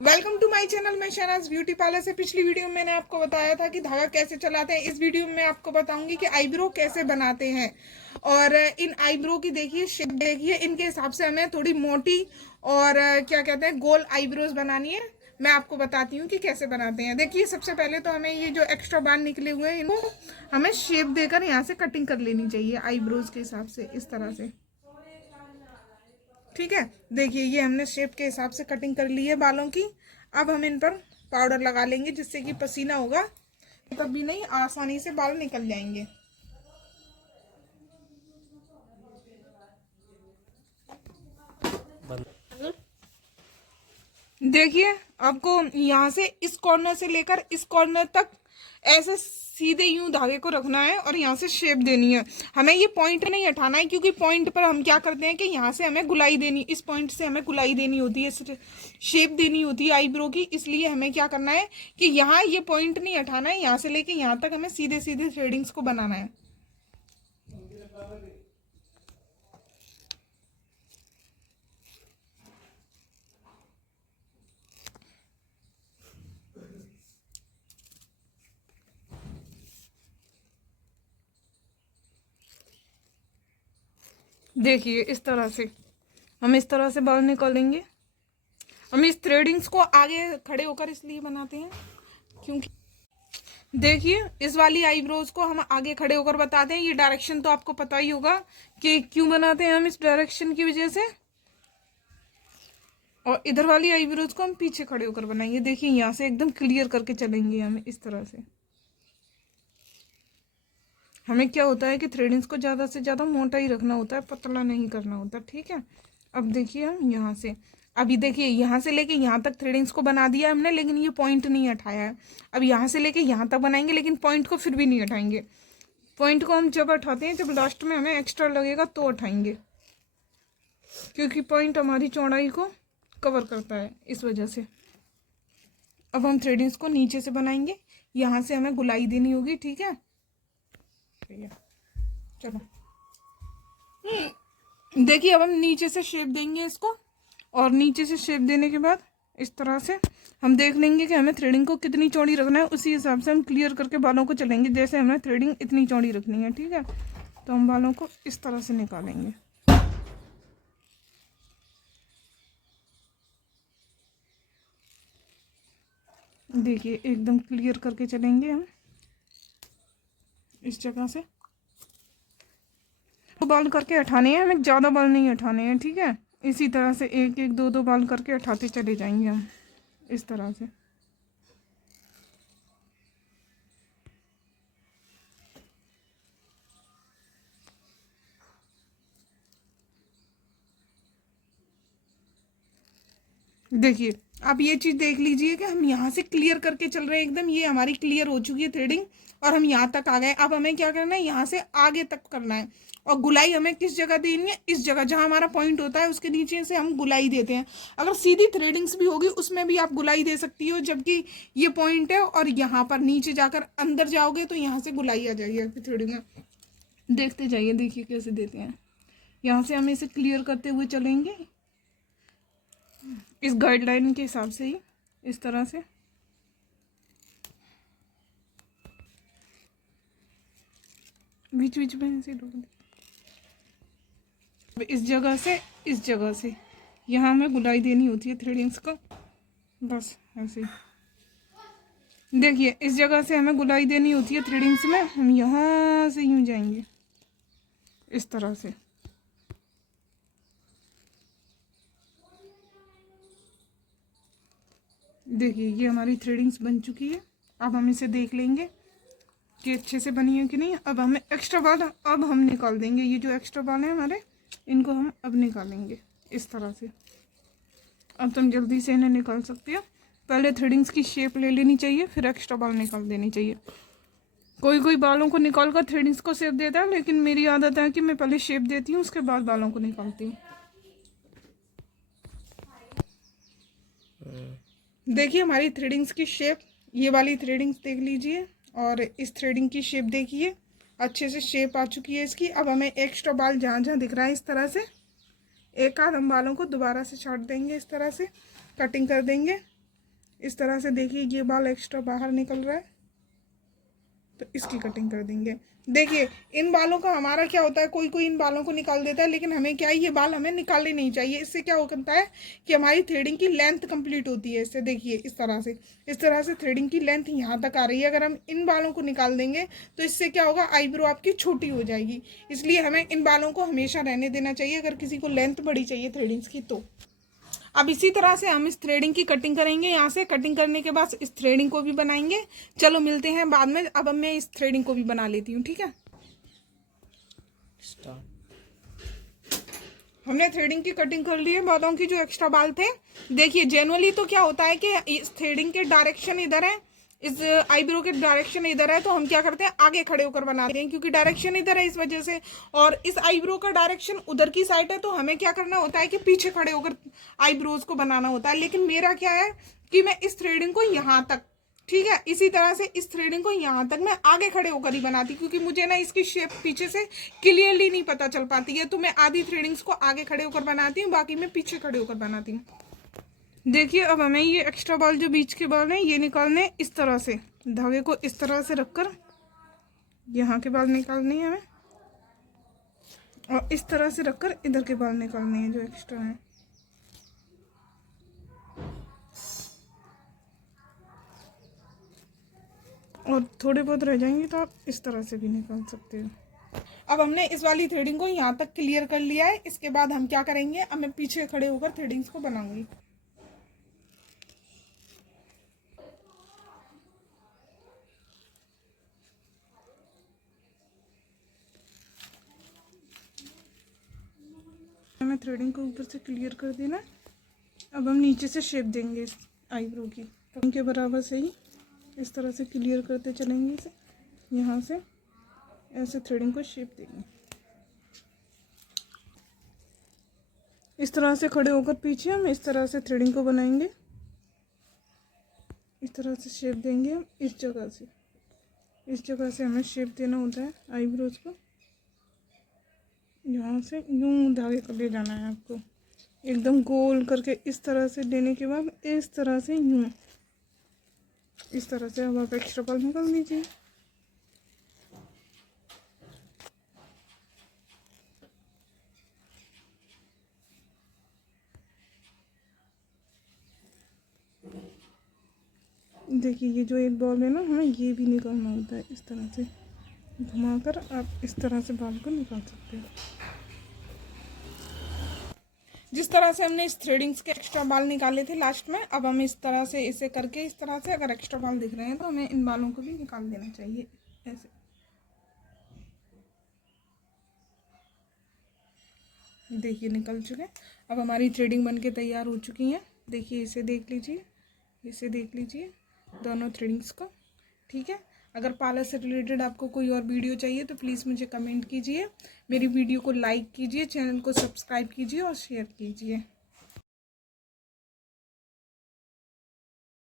Welcome to my channel. मैं Shehnaaz beauty parlour से। पिछली वीडियो में मैंने आपको बताया था कि धागा कैसे चलाते हैं। इस वीडियो में आपको बताऊंगी कि आईब्रो कैसे बनाते हैं। और इन आईब्रो की देखिए शेप देखिए, इनके हिसाब से हमें थोड़ी मोटी और क्या कहते हैं गोल आईब्रोज बनानी है। मैं आपको बताती हूँ कि कैसे बनाते हैं। देखिए सबसे पहले तो हमें ये जो एक्स्ट्रा बाल निकले हुए हैं इनको हमें शेप देकर यहाँ से कटिंग कर लेनी चाहिए आईब्रोज के हिसाब से, इस तरह से। ठीक है, देखिए ये हमने शेप के हिसाब से कटिंग कर ली है बालों की। अब हम इन पर पाउडर लगा लेंगे जिससे कि पसीना होगा तब भी नहीं, आसानी से बाल निकल जाएंगे। देखिए आपको यहाँ से इस कॉर्नर से लेकर इस कॉर्नर तक ऐसे सीधे यूं धागे को रखना है और यहाँ से शेप देनी है। हमें ये पॉइंट नहीं हटाना है क्योंकि पॉइंट पर हम क्या करते हैं कि यहाँ से हमें गुलाई देनी, इस पॉइंट से हमें गुलाई देनी होती है, शेप देनी होती है आईब्रो की। इसलिए हमें क्या करना है कि यहाँ ये पॉइंट नहीं हटाना है, यहाँ से लेके यहाँ तक हमें सीधे सीधे थ्रेडिंग्स को बनाना है। देखिए इस तरह से हम इस तरह से बाल निकालेंगे। हम इस थ्रेडिंग्स को आगे खड़े होकर इसलिए बनाते हैं क्योंकि देखिए इस वाली आईब्रोज को हम आगे खड़े होकर बताते हैं। ये डायरेक्शन तो आपको पता ही होगा कि क्यों बनाते हैं हम, इस डायरेक्शन की वजह से। और इधर वाली आईब्रोज को हम पीछे खड़े होकर बनाएंगे। देखिए यहाँ से एकदम क्लियर करके चलेंगे हम इस तरह से। हमें क्या होता है कि थ्रेडिंग्स को ज़्यादा से ज़्यादा मोटा ही रखना होता है, पतला नहीं करना होता। ठीक है, अब देखिए हम यहाँ से, अभी देखिए यहाँ से लेके यहाँ तक थ्रेडिंग्स को बना दिया हमने, लेकिन ये पॉइंट नहीं हटाया है। अब यहाँ से लेके यहाँ तक बनाएंगे लेकिन पॉइंट को फिर भी नहीं हटाएंगे। पॉइंट को हम जब हटाते हैं, जब लास्ट में हमें एक्स्ट्रा लगेगा तो हटाएंगे, क्योंकि पॉइंट हमारी चौड़ाई को कवर करता है, इस वजह से। अब हम थ्रेडिंग्स को नीचे से बनाएंगे, यहाँ से हमें गुलाई देनी होगी। ठीक है, चलो देखिए अब हम नीचे से शेप देंगे इसको, और नीचे से शेप देने के बाद इस तरह से हम देख लेंगे कि हमें थ्रेडिंग को कितनी चौड़ी रखना है। उसी हिसाब से हम क्लियर करके बालों को चलेंगे। जैसे हमें थ्रेडिंग इतनी चौड़ी रखनी है, ठीक है, तो हम बालों को इस तरह से निकालेंगे। देखिए एकदम क्लियर करके चलेंगे हम इस जगह से। दो बाल करके हटाने हैं हमें, ज़्यादा बाल नहीं हटाने हैं। ठीक है, इसी तरह से एक एक दो दो बाल करके हटाते चले जाएंगे हम इस तरह से। देखिए आप ये चीज़ देख लीजिए कि हम यहाँ से क्लियर करके चल रहे हैं एकदम। ये हमारी क्लियर हो चुकी है थ्रेडिंग और हम यहाँ तक आ गए। अब हमें क्या करना है, यहाँ से आगे तक करना है। और गुलाई हमें किस जगह देनी है, इस जगह जहाँ हमारा पॉइंट होता है उसके नीचे से हम गुलाई देते हैं। अगर सीधी थ्रेडिंग्स भी होगी उसमें भी आप गुलाई दे सकती हो, जबकि ये पॉइंट है और यहाँ पर नीचे जाकर अंदर जाओगे तो यहाँ से गुलाई आ जाएगी आपकी थ्रेडिंग में। देखते जाइए, देखिए कैसे देते हैं। यहाँ से हम इसे क्लियर करते हुए चलेंगे इस गाइडलाइन के हिसाब से ही, इस तरह से। बीच बीच में ऐसे इस जगह से इस जगह से यहाँ हमें गुलाई देनी होती है थ्रेडिंग्स को, बस ऐसे। देखिए इस जगह से हमें गुलाई देनी होती है थ्रेडिंग्स में। हम यहाँ से यूँ जाएंगे इस तरह से। देखिए ये हमारी थ्रेडिंग्स बन चुकी है। अब हम इसे देख लेंगे कि अच्छे से बनी है कि नहीं। अब हमें एक्स्ट्रा बाल अब हम निकाल देंगे। ये जो एक्स्ट्रा बाल हैं हमारे, इनको हम अब निकालेंगे इस तरह से। अब तुम जल्दी से इन्हें निकाल सकते हो। पहले थ्रेडिंग्स की शेप ले लेनी चाहिए, फिर एक्स्ट्रा बाल निकाल देनी चाहिए। कोई कोई बालों को निकाल कर थ्रेडिंग्स को शेप देता है, लेकिन मेरी आदत है कि मैं पहले शेप देती हूँ उसके बाद बालों को निकालती हूँ। देखिए हमारी थ्रेडिंग्स की शेप, ये वाली थ्रेडिंग्स देख लीजिए और इस थ्रेडिंग की शेप देखिए, अच्छे से शेप आ चुकी है इसकी। अब हमें एक्स्ट्रा बाल जहाँ जहाँ दिख रहा है इस तरह से एक आध हम बालों को दोबारा से छाट देंगे, इस तरह से कटिंग कर देंगे। इस तरह से देखिए ये बाल एक्स्ट्रा बाहर निकल रहा है, तो इसकी कटिंग कर देंगे। देखिए इन बालों का हमारा क्या होता है, कोई कोई इन बालों को निकाल देता है, लेकिन हमें क्या है, ये बाल हमें निकालने नहीं चाहिए। इससे क्या होता है कि हमारी थ्रेडिंग की लेंथ कंप्लीट होती है इससे। देखिए इस तरह से थ्रेडिंग की लेंथ यहाँ तक आ रही है। अगर हम इन बालों को निकाल देंगे तो इससे क्या होगा, आईब्रो आपकी छोटी हो जाएगी। इसलिए हमें इन बालों को हमेशा रहने देना चाहिए अगर किसी को लेंथ बड़ी चाहिए थ्रेडिंग्स की तो। अब इसी तरह से हम इस थ्रेडिंग की कटिंग करेंगे। यहाँ से कटिंग करने के बाद इस थ्रेडिंग को भी बनाएंगे। चलो मिलते हैं बाद में। अब मैं इस थ्रेडिंग को भी बना लेती हूँ, ठीक है। हमने थ्रेडिंग की कटिंग कर ली है बालों की जो एक्स्ट्रा बाल थे। देखिए जनरली तो क्या होता है कि इस थ्रेडिंग के डायरेक्शन इधर है, इस आईब्रो के डायरेक्शन इधर है, तो हम क्या करते हैं आगे खड़े होकर बनाते हैं क्योंकि डायरेक्शन इधर है इस वजह से। और इस आईब्रो का डायरेक्शन उधर की साइड है, तो हमें क्या करना होता है कि पीछे खड़े होकर आईब्रोज को बनाना होता है। लेकिन मेरा क्या है कि मैं इस थ्रेडिंग को यहाँ तक, ठीक है, इसी तरह से इस थ्रेडिंग को यहाँ तक मैं आगे खड़े होकर ही बनाती, क्योंकि मुझे ना इसकी शेप पीछे से क्लियरली नहीं पता चल पाती है। तो मैं आधी थ्रेडिंग्स को आगे खड़े होकर बनाती हूँ, बाकी मैं पीछे खड़े होकर बनाती हूँ। देखिए अब हमें ये एक्स्ट्रा बाल जो बीच के बाल हैं ये निकालने, इस तरह से धागे को इस तरह से रखकर यहाँ के बाल निकालने हैं हमें, और इस तरह से रखकर इधर के बाल निकालने हैं जो एक्स्ट्रा हैं। और थोड़े बहुत रह जाएंगे तो आप इस तरह से भी निकाल सकते हो। अब हमने इस वाली थ्रेडिंग को यहाँ तक क्लियर कर लिया है। इसके बाद हम क्या करेंगे, अब मैं पीछे खड़े होकर थ्रेडिंग्स को बनाऊंगी। हमें थ्रेडिंग को ऊपर से क्लियर कर देना। अब हम नीचे से शेप देंगे इस आईब्रो की, तो उनके बराबर से ही इस तरह से क्लियर करते चलेंगे इसे। यहाँ से ऐसे थ्रेडिंग को शेप देंगे, इस तरह से खड़े होकर पीछे हम इस तरह से थ्रेडिंग को बनाएंगे। इस तरह से शेप देंगे हम इस जगह से हमें शेप देना होता है आईब्रोज को। यहाँ से यूं धागे को ले जाना है आपको, एकदम गोल करके इस तरह से लेने के बाद इस तरह से यूं, इस तरह से। अब आप एक्स्ट्रा बाल निकाल दीजिए। देखिए ये जो एक बॉल है ना, हमें ये भी निकालना होता है। इस तरह से घुमाकर आप इस तरह से बाल को निकाल सकते हो। जिस तरह से हमने इस थ्रेडिंग्स के एक्स्ट्रा बाल निकाले थे लास्ट में, अब हम इस तरह से इसे करके, इस तरह से अगर एक्स्ट्रा बाल दिख रहे हैं तो हमें इन बालों को भी निकाल देना चाहिए ऐसे। देखिए निकल चुके। अब हमारी थ्रेडिंग बनके तैयार हो चुकी हैं। देखिए इसे देख लीजिए, इसे देख लीजिए दोनों थ्रेडिंग्स को, ठीक है। अगर पार्लर से रिलेटेड आपको कोई और वीडियो चाहिए तो प्लीज़ मुझे कमेंट कीजिए, मेरी वीडियो को लाइक कीजिए, चैनल को सब्सक्राइब कीजिए और शेयर कीजिए।